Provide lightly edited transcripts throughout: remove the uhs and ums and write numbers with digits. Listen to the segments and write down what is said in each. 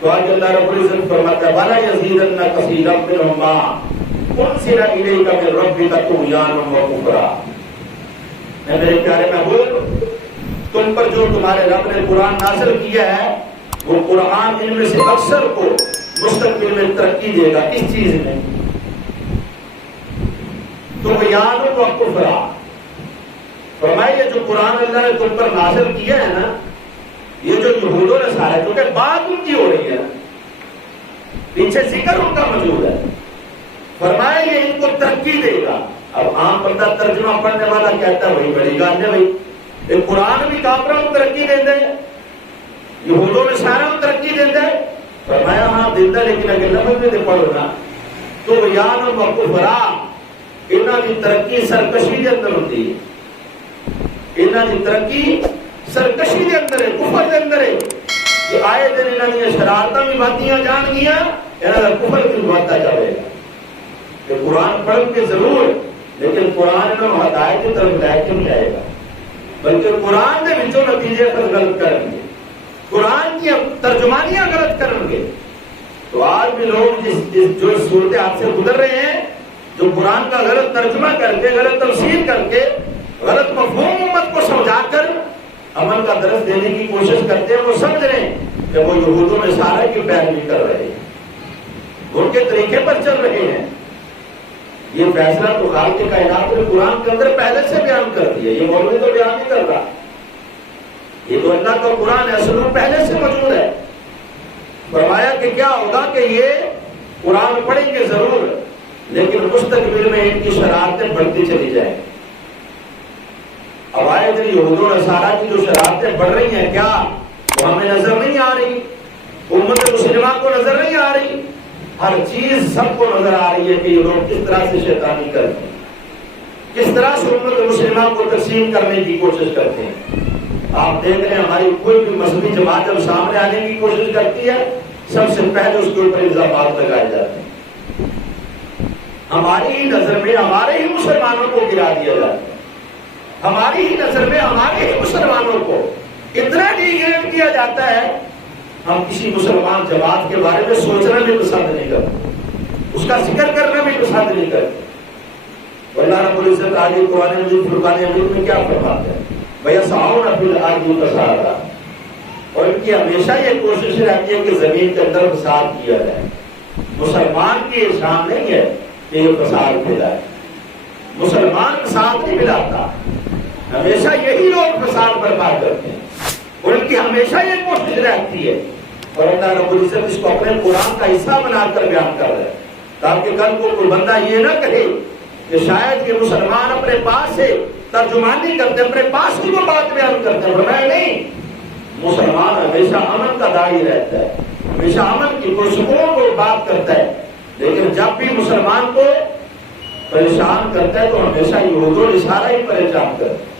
تو آج اللہ رب العزت فرماتا ہے وَلَا يَزِيدَنَّ كَثِيرًا مِّنْهُم مَّا أُنزِلَ إِلَيْكَ مِن رَّبِّكَ طُغْيَانًا وَكُفْرًا۔ میں میرے پیارے محبوب، تم پر جو تمہارے رب نے قرآن نازل کیا ہے وہ قرآن ان میں سے اکثر کو مستقبل میں ترقی دے گا۔ کس چیز میں؟ طغیان و کفر۔ فرمایا یہ جو قرآن اللہ نے تم پر نازل کیا ہے نا، یہ جو یہود و نصارہ کیونکہ بات ان کی ہو رہی ہے، پیچھے ذکر ان کا موجود ہے، فرمایا یہ ان کو ترقی دے گا۔ اب عام بندہ ترجمہ پڑھنے والا کہتا ہے وہی بڑی گل ہے، بھائی یہ قرآن بھی کافروں کو ترقی دے دے، یہود و نصارہ کو ترقی دے دے۔ فرمایا ہاں دیندہ، لیکن اگر لفظ میں پڑھو نا تو طغیان و کفر، انہاں دی ترقی سرکشی دے اندر ہوتی ہے، انہاں دی ترقی سرکشی دے اندر ہے، کفر دے اندر ہے۔ کہ آئے دن انہاں دی شرارتاں بھی باتیاں جان گیا، انہاں دا کفر بھی بڑھتا جائے گا۔ کہ قرآن پڑھ کے ضرور، لیکن قرآن انہوں ہدایت کی طرف لے کے نہیں آئے گا، بلکہ قرآن دے وچوں نتیجے پر غلط کریں گے، قرآن کی ترجمانیاں غلط کریں گے۔ تو آج بھی لوگ جو صورتحال سے گزر رہے ہیں، جو قرآن کا غلط ترجمہ کر کے، غلط تفسیر کر کے، غلط مفہوم امت کو سمجھا کر عمل کا درس دینے کی کوشش کرتے ہیں، وہ سمجھ رہے ہیں کہ وہ یہود و نصارہ کی پیروی کر رہے ہیں، ان کے طریقے پر چل رہے ہیں۔ یہ فیصلہ تو خالق کائنات نے قرآن کے اندر پہلے سے بیان کر دیا، یہ مولوی تو بیان نہیں کر رہا، یہ تو اللہ کا قرآن ہے، اصل پہلے سے موجود ہے۔ فرمایا کہ کیا ہوگا کہ یہ قرآن پڑھیں گے ضرور، لیکن مستقبل میں ان کی شرارتیں بڑھتی چلی جائیں۔ اب آئے دن یہود و نصارہ کی جو شرارتیں بڑھ رہی ہیں، کیا وہ ہمیں نظر نہیں آ رہی؟ امت مسلمہ کو نظر نہیں آ رہی؟ ہر چیز سب کو نظر آ رہی ہے کہ یہ لوگ کس طرح سے شیطانی کرتے ہیں، کس طرح سے امت مسلمہ کو تقسیم کرنے کی کوشش کرتے ہیں۔ آپ دیکھ رہے ہیں ہماری کوئی بھی مذہبی جماعت جب سامنے آنے کی کوشش کرتی ہے، سب سے پہلے اس کے اوپر الزامات لگائے جاتے ہیں، ہماری ہی نظر میں ہمارے ہی مسلمانوں کو گرا دیا جاتا ہے، ہماری ہی نظر میں ہمارے ہی مسلمانوں کو اتنا ڈیگریڈ کیا جاتا ہے، ہم کسی مسلمان جماعت کے بارے میں سوچنا بھی پسند نہیں کرتے، اس کا ذکر کرنا بھی پسند نہیں کرتے۔ اللہ رب العزت آگے قرآن مجید فرقان حمید میں کیا فرماتے ہیں؟ وَيَسْعَوْنَ فِي الْأَرْضِ فَسَادًا، اور ان کی ہمیشہ یہ کوشش رہتی ہے کہ زمین کے اندر فساد کیا جائے۔ مسلمان کی یہ شان نہیں ہے کہ یہ فساد پھیلائے، مسلمان فساد نہیں پھیلاتا، ہمیشہ یہی لوگ فساد برپا کرتے ہیں، اور ان کی ہمیشہ یہ کوشش رہتی ہے۔ اور اللہ رب العزت اس کو اپنے قرآن کا حصہ بنا کر بیان کر رہے ہیں، تاکہ کل کو کوئی بندہ یہ نہ کہے کہ شاید یہ مسلمان اپنے پاس سے ترجمانی کرتے، اپنے پاس کی وہ بات بیان کرتے ہیں۔ فرمایا نہیں، مسلمان ہمیشہ امن کا داعی رہتا ہے، ہمیشہ امن کی پرسکون کو بات کرتا ہے، لیکن جب بھی مسلمان کو پریشان کرتا ہے تو ہمیشہ یہود و نصارہ ہی پریشان کرتے ہیں،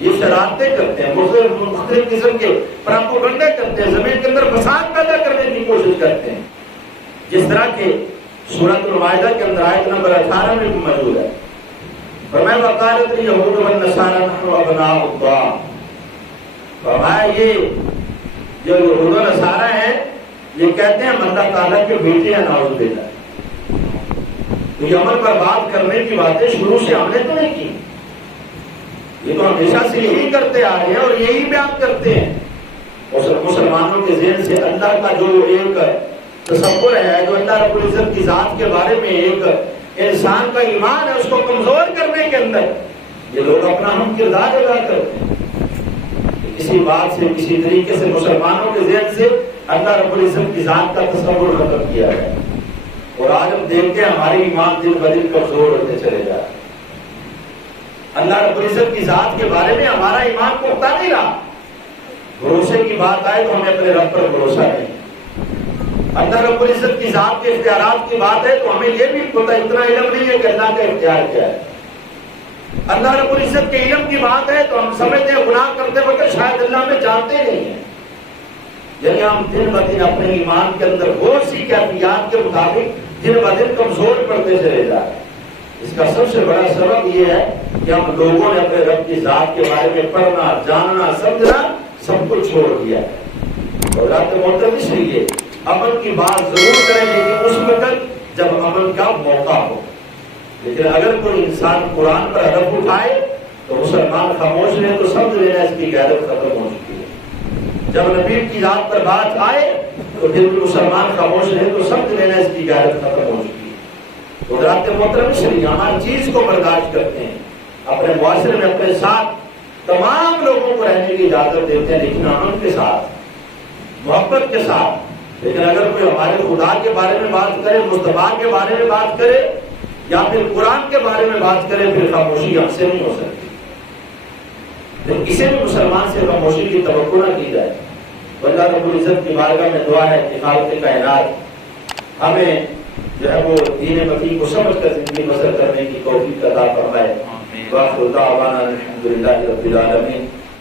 یہ شرارتیں کرتے ہیں، مختلف قسم کے پراپیگنڈے کرتے ہیں، زمین کے اندر فساد پیدا کرنے کی کوشش کرتے ہیں، جس طرح کے سورۃ المائدہ کے اندر آیت نمبر 18 میں بھی موجود ہے۔ فرمایا وقالت الیہود والنصارى نحن ابناء اللہ، فرمایا یہ جو یہود و نصارہ ہیں یہ کہتے ہیں ہم اللہ تعالیٰ کے بیٹے ہیں، نعوذ باللہ۔ تو یہ عمل پر بات کرنے کی باتیں شروع سے ہم نے تو نہیں کی، یہ تو ہمیشہ سے یہی کرتے آ رہے ہیں اور یہی بیان کرتے ہیں۔ مسلمانوں کے ذہن سے اللہ کا جو ایک تصور ہے، جو اللہ رب العزت کی ذات کے بارے میں ایک انسان کا ایمان ہے، اس کو کمزور کرنے کے اندر یہ لوگ اپنا ہم کردار ادا کرتے ہیں۔ کسی بات سے، کسی طریقے سے مسلمانوں کے ذہن سے اللہ رب العزت کی ذات کا تصور ختم کیا ہے، اور آج ہم دیکھتے ہیں ہماری ایمان دن بدن کمزور ہوتے چلے جا رہے ہیں۔ اللہ رب العزت کی ذات کے بارے میں ہمارا ایمان پختہ نہیں رہا، بھروسے کی بات آئے تو ہمیں اپنے رب پر بھروسہ نہیں، اللہ رب العزت کی ذات کے اختیارات کی بات ہے تو ہمیں یہ بھی پتہ اتنا علم نہیں ہے کہ اللہ کا اختیار کیا ہے۔ اللہ رب العزت کے علم کی بات ہے تو ہم سمجھتے ہیں گناہ کرتے وقت شاید اللہ میں جانتے نہیں ہیں، یعنی ہم دن بدن اپنے ایمان کے اندر بہت سی کیفیات کے مطابق دن بدن کمزور پڑتے چلے جا رہے ہیں۔ اس کا سب سے بڑا سبب یہ ہے کہ ہم لوگوں نے اپنے رب کی ذات کے بارے میں پڑھنا، جاننا، سمجھنا سب کچھ چھوڑ دیا ہے۔ اور رات محترم اس لیے امن کی بات ضرور کریں لیکن اس وقت جب امن کا موقع ہو. لیکن اگر کوئی انسان قرآن پر ہدف اٹھائے تو مسلمان خاموش رہے تو سمجھ لینا اس کی غیرت ختم ہو چکی ہے. جب نبی کی ذات پر بات آئے تو پھر بھی مسلمان خاموش رہے تو سمجھ لینا اس کی غیرت ختم ہو چکی ہے. حضرات محترم شریف ہر چیز کو برداشت کرتے ہیں, اپنے معاشرے میں اپنے ساتھ تمام لوگوں کو رہنے کی اجازت دیتے ہیں لیکن امن کے ساتھ, محبت کے ساتھ. لیکن اگر کوئی ہمارے خدا کے بارے میں بات کرے, مصطفیٰ کے بارے میں بات کرے یا پھر قرآن کے بارے میں بات کرے, پھر خاموشی ہم سے نہیں ہو سکتی. پھر کسی بھی مسلمان سے خاموشی کی توقع نہ کی جائے. اللہ رب العزت کی بارگاہ میں دعا ہے کہ خالق کائنات ہمیں جو ہے وہ دین متی کو سمجھ کر زندگی بسر کرنے کی توفیق عطا فرمائے. وآخر دعوانا الحمدللہ رب العالمین.